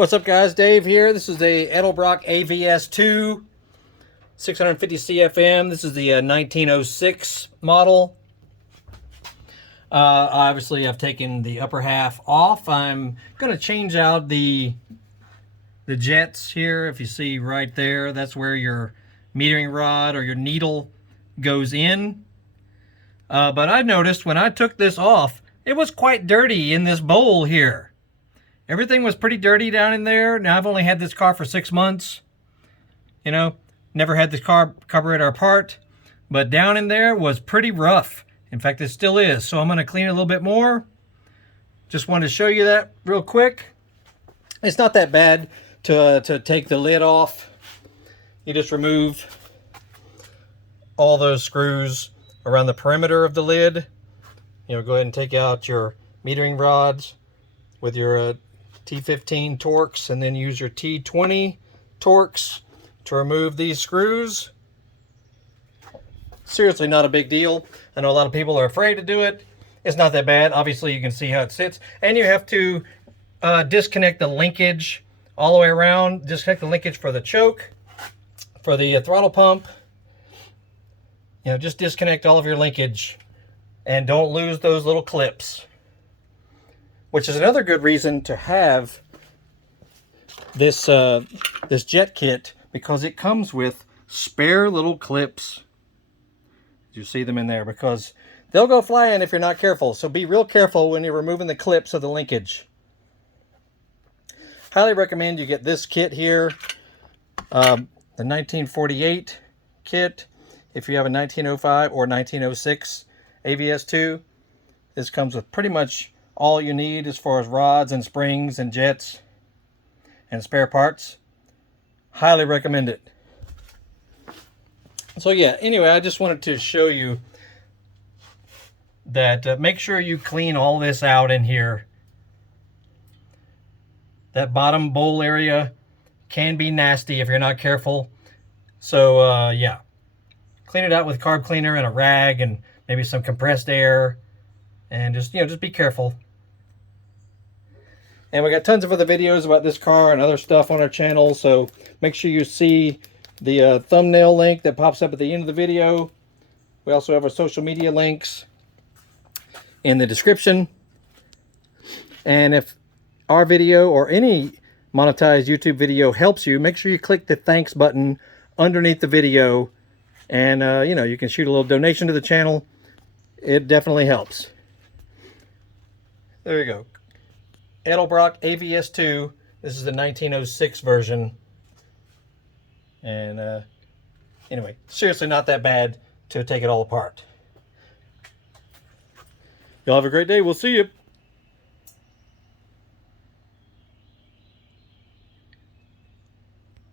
What's up, guys? Dave here. This is the Edelbrock AVS2 650 CFM. This is the 1906 model. Obviously, I've taken the upper half off. I'm going to change out the jets here. If you see right there, that's where your metering rod or your needle goes in. But I noticed when I took this off, it was quite dirty in this bowl here. Everything was pretty dirty down in there. Now, I've only had this car for 6 months. You know, never had this carburetor apart. But down in there was pretty rough. In fact, it still is. So I'm going to clean it a little bit more. Just wanted to show you that real quick. It's not that bad to take the lid off. You just remove all those screws around the perimeter of the lid. You know, go ahead and take out your metering rods with your T15 Torx, and then use your T20 Torx to remove these screws. Seriously, not a big deal. I know a lot of people are afraid to do it. It's not that bad. Obviously, you can see how it sits. And you have to disconnect the linkage all the way around. Disconnect the linkage for the choke, for the throttle pump. You know, just disconnect all of your linkage and don't lose those little clips. Which is another good reason to have this this jet kit, because it comes with spare little clips. You see them in there, because they'll go flying if you're not careful. So be real careful when you're removing the clips of the linkage. Highly recommend you get this kit here, the 1948 kit. If you have a 1905 or 1906 AVS2, this comes with pretty much all you need as far as rods and springs and jets and spare parts. Highly recommend it. So yeah, anyway, I just wanted to show you that make sure you clean all this out in here. That bottom bowl area can be nasty if you're not careful. So yeah, clean it out with carb cleaner and a rag and maybe some compressed air, and just, you know, just be careful. And we got tons of other videos about this car and other stuff on our channel, so make sure you see the thumbnail link that pops up at the end of the video. We also have our social media links in the description. And if our video or any monetized YouTube video helps you, make sure you click the thanks button underneath the video, and you know, you can shoot a little donation to the channel. It definitely helps. There you go. Edelbrock AVS2. This is the 1906 version. And anyway, seriously not that bad to take it all apart. Y'all have a great day. We'll see you.